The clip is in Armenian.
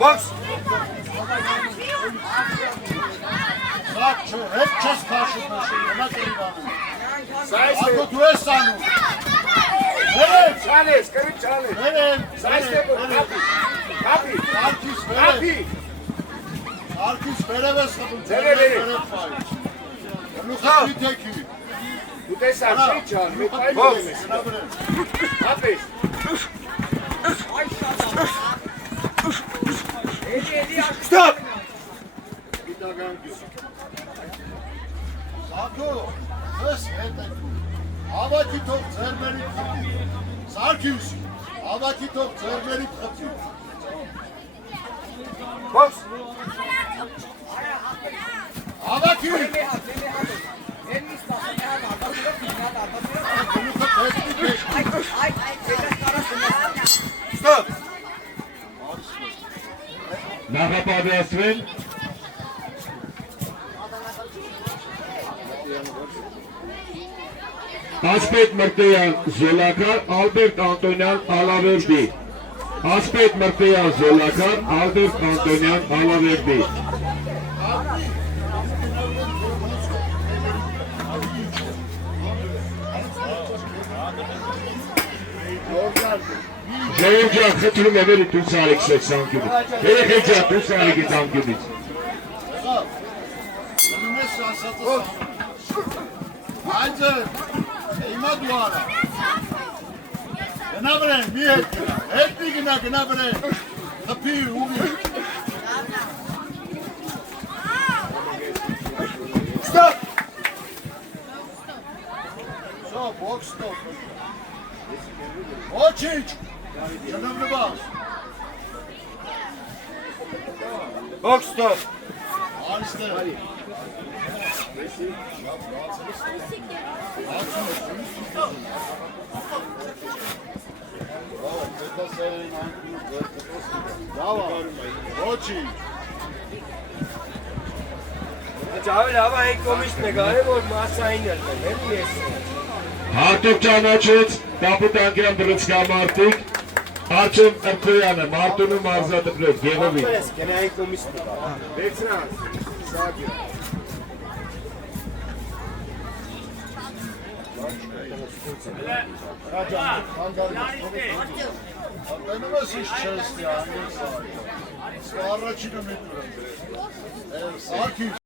Box. Bak herkes karşımda şey. Ona geliyorum. Ako tu es sanu. Evet. Charles, kırık Charles. Evet. Sayıs bu. Kapi. Arkis vere. Kapi. Arkis vere ve sabun. Vere. Lukas Viteki. Bu desem şey Charles. Box. Kapi. Stop. Sako. Kız evet. Avaki top zermeri. Sarkis. Avaki top zermeri. Box. Avaki. Stop. Նախապատրաստվել Ասպետ Մրտեյան Զոլակար, Ալբերտ Անտոնյան Ալավերդի Ասպետ Մրտեյան Զոլակար, Ալբերտ Անտոնյան Ալավերդի Ժայով ջան, խտրում է վերի դուս արիք սետ սանկյունից Երեխեք ջան, դուս արիք է սանկյունից Haydi. Eyma duvara. Gına bre, mi etki? Etki gına bre. Kapı, ugi. Stop. So, box stop. Očić. Canımlı bas. Box stop. Ariste. Bravo. Oči. Cavel hava ek komiş megare bol masayın elden. Hep yesin. Հատուկ ճանաչեց կապիտանկյան բրծկամարտիկ Աչեմ Ըրկոյանը, Մարտունու մարզադպրոց, Գեղովի Gene ek komiş megare. Bekran. Sakin. Benim nasıl iş çalıştı ya? Araçını mı? Sarkis.